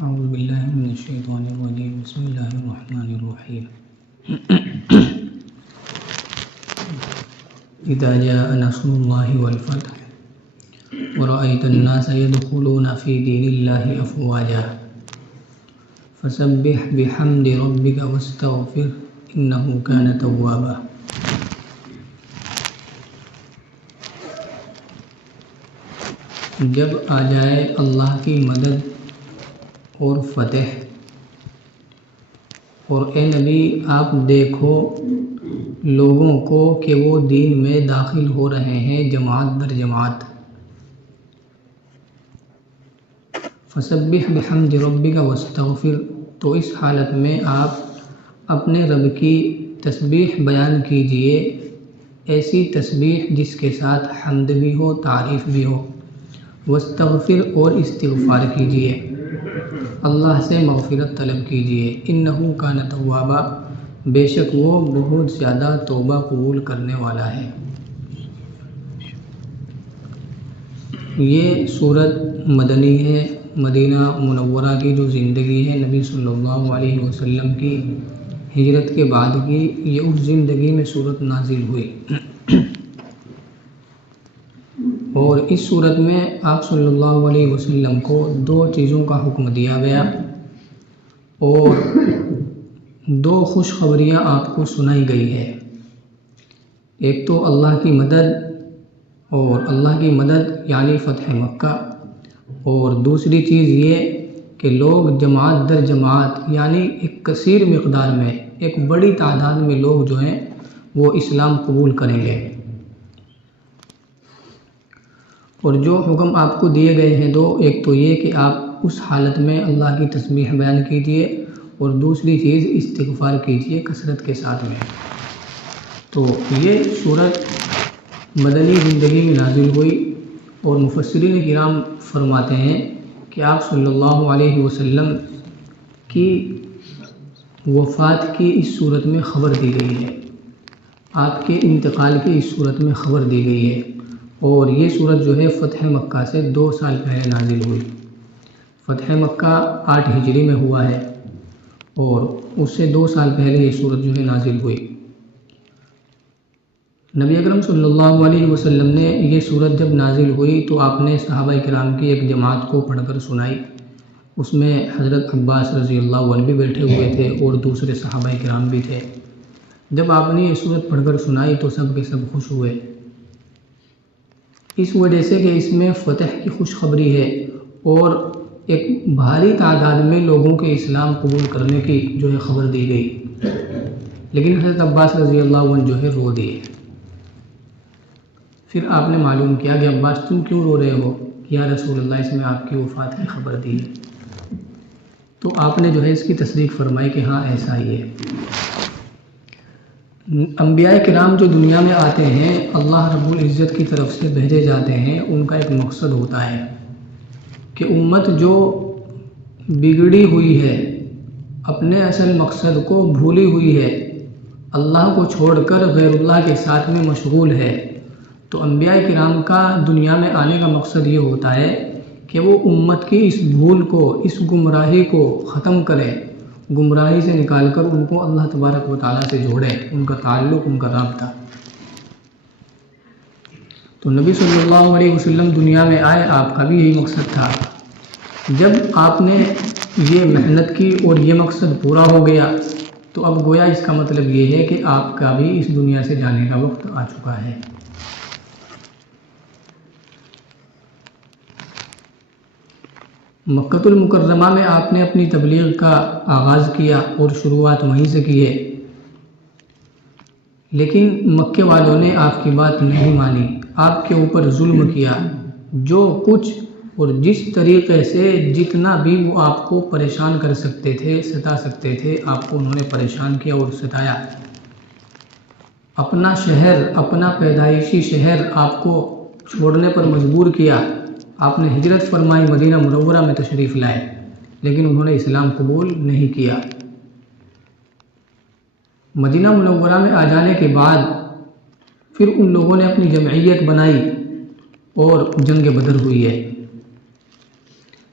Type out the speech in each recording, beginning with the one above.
اعوذ باللہ من الشیطان الرجیم بسم اللہ الرحمن الرحیم اذا جاء نصر اللہ والفتح ورأیت الناس يدخلون فی دین اللہ افواجا فسبح بحمد ربک واستغفر انہ کان توابا۔ جب آ جائے اللہ کی مدد اور فتح، اور اے نبی آپ دیکھو لوگوں کو کہ وہ دین میں داخل ہو رہے ہیں جماعت در جماعت۔ فسبح بحمد ربک واستغفر، تو اس حالت میں آپ اپنے رب کی تسبیح بیان کیجئے، ایسی تسبیح جس کے ساتھ حمد بھی ہو، تعریف بھی ہو۔ واستغفر، اور استغفار کیجئے، اللہ سے مغفرت طلب کیجئے۔ انہ کان توابا، بے شک وہ بہت زیادہ توبہ قبول کرنے والا ہے۔ یہ سورت مدنی ہے۔ مدینہ منورہ کی جو زندگی ہے نبی صلی اللہ علیہ وسلم کی ہجرت کے بعد کی، یہ اس زندگی میں سورت نازل ہوئی، اور اس صورت میں آپ صلی اللہ علیہ وسلم کو دو چیزوں کا حکم دیا گیا، اور دو خوشخبریاں آپ کو سنائی گئی ہے۔ ایک تو اللہ کی مدد، اور اللہ کی مدد یعنی فتح مکہ، اور دوسری چیز یہ کہ لوگ جماعت در جماعت یعنی ایک کثیر مقدار میں، ایک بڑی تعداد میں لوگ جو ہیں وہ اسلام قبول کریں گے۔ اور جو حکم آپ کو دیے گئے ہیں دو، ایک تو یہ کہ آپ اس حالت میں اللہ کی تسبیح بیان کیجئے، اور دوسری چیز استغفار کیجئے کثرت کے ساتھ میں۔ تو یہ سورت مدنی زندگی میں نازل ہوئی، اور مفسرین کرام فرماتے ہیں کہ آپ صلی اللہ علیہ وسلم کی وفات کی اس صورت میں خبر دی گئی ہے، آپ کے انتقال کی اس صورت میں خبر دی گئی ہے۔ اور یہ صورت جو ہے فتح مکہ سے 2 سال پہلے نازل ہوئی۔ فتح مکہ 8 ہجری میں ہوا ہے، اور اس سے 2 سال پہلے یہ صورت جو ہے نازل ہوئی۔ نبی اکرم صلی اللہ علیہ وسلم نے یہ صورت جب نازل ہوئی تو آپ نے صحابہ کرام کی ایک جماعت کو پڑھ کر سنائی، اس میں حضرت عباس رضی اللہ عنہ بھی بیٹھے ہوئے تھے، اور دوسرے صحابہ کرام بھی تھے۔ جب آپ نے یہ صورت پڑھ کر سنائی تو سب کے سب خوش ہوئے، اس وجہ سے کہ اس میں فتح کی خوشخبری ہے، اور ایک بھاری تعداد میں لوگوں کے اسلام قبول کرنے کی جو ہے خبر دی گئی۔ لیکن حضرت عباس رضی اللہ عنہ جو ہے رو دیے۔ پھر آپ نے معلوم کیا کہ عباس تم کیوں رو رہے ہو؟ یا رسول اللہ اس میں آپ کی وفات کی خبر دی ہے۔ تو آپ نے جو ہے اس کی تصدیق فرمائی کہ ہاں ایسا ہی ہے۔ انبیاء کرام جو دنیا میں آتے ہیں اللہ رب العزت کی طرف سے بھیجے جاتے ہیں، ان کا ایک مقصد ہوتا ہے کہ امت جو بگڑی ہوئی ہے، اپنے اصل مقصد کو بھولی ہوئی ہے، اللہ کو چھوڑ کر غیر اللہ کے ساتھ میں مشغول ہے، تو انبیاء کرام کا دنیا میں آنے کا مقصد یہ ہوتا ہے کہ وہ امت کی اس بھول کو، اس گمراہی کو ختم کرے، گمراہی سے نکال کر ان کو اللہ تبارک و تعالیٰ سے جوڑے، ان کا تعلق، ان کا رابطہ۔ تو نبی صلی اللہ علیہ وسلم دنیا میں آئے، آپ کا بھی یہی مقصد تھا۔ جب آپ نے یہ محنت کی اور یہ مقصد پورا ہو گیا، تو اب گویا اس کا مطلب یہ ہے کہ آپ کا بھی اس دنیا سے جانے کا وقت آ چکا ہے۔ مکہ المکرمہ میں آپ نے اپنی تبلیغ کا آغاز کیا، اور شروعات وہیں سے کی ہے، لیکن مکے والوں نے آپ کی بات نہیں مانی، آپ کے اوپر ظلم کیا، جو کچھ اور جس طریقے سے جتنا بھی وہ آپ کو پریشان کر سکتے تھے، ستا سکتے تھے، آپ کو انہوں نے پریشان کیا اور ستایا۔ اپنا شہر، اپنا پیدائشی شہر آپ کو چھوڑنے پر مجبور کیا، آپ نے ہجرت فرمائی، مدینہ منورہ میں تشریف لائے، لیکن انہوں نے اسلام قبول نہیں کیا۔ مدینہ منورہ میں آ جانے کے بعد پھر ان لوگوں نے اپنی جمعیت بنائی، اور جنگ بدر ہوئی ہے۔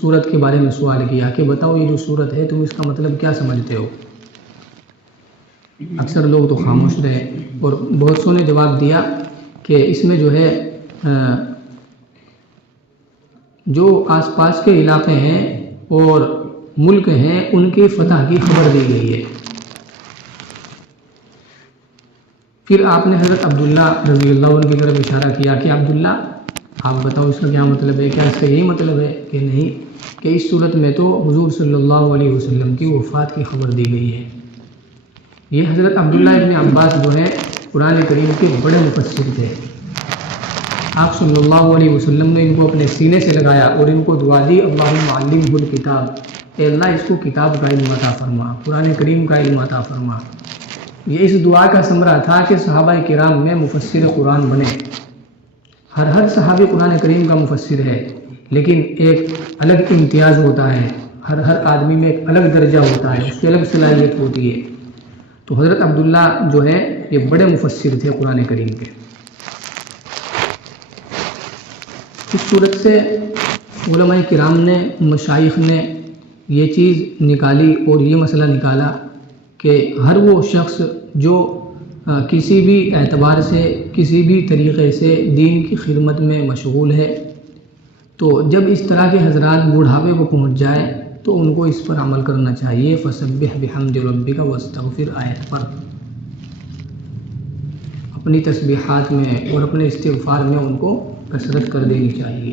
صورت کے بارے میں سوال کیا کہ بتاؤ یہ جو صورت ہے تم اس کا مطلب کیا سمجھتے ہو؟ اکثر لوگ تو خاموش رہے اور بہت سو نے جواب دیا کہ اس میں جو ہے جو آس پاس کے علاقے ہیں اور ملک ہیں ان کی فتح کی خبر دی گئی ہے۔ پھر آپ نے حضرت عبداللہ رضی اللہ عنہ کی طرف اشارہ کیا کہ عبداللہ آپ بتاؤ اس کا کیا مطلب ہے، کیا اس کا یہی مطلب ہے کہ نہیں کہ اس صورت میں تو حضور صلی اللہ علیہ وسلم کی وفات کی خبر دی گئی ہے۔ یہ حضرت عبداللہ ابن عباس جو ہے قرآن کریم کے بڑے مفسر تھے۔ آپ صلی اللہ علیہ وسلم نے ان کو اپنے سینے سے لگایا اور ان کو دعا دی اللہم علمہ الکتاب، اے اللہ اس کو کتاب کا علم عطا فرما، قرآن کریم کا علم عطا فرما۔ یہ اس دعا کا ثمرہ تھا کہ صحابہ کرام میں مفسر قرآن بنے۔ ہر صحابی قرآن کریم کا مفسر ہے، لیکن ایک الگ امتیاز ہوتا ہے، ہر آدمی میں ایک الگ درجہ ہوتا ہے، اس کی الگ صلاحیت ہوتی ہے۔ تو حضرت عبداللہ جو ہے یہ بڑے مفسر تھے قرآن کریم کے۔ اس صورت سے علماء کرام نے، مشائخ نے یہ چیز نکالی اور یہ مسئلہ نکالا کہ ہر وہ شخص جو کسی بھی اعتبار سے، کسی بھی طریقے سے دین کی خدمت میں مشغول ہے، تو جب اس طرح کے حضرات بوڑھاپے کو پہنچ جائے تو ان کو اس پر عمل کرنا چاہیے۔ فسبح بحمد ربک واستغفر آیت پر اپنی تسبیحات میں اور اپنے استغفار میں ان کو کثرت کر دینی چاہیے۔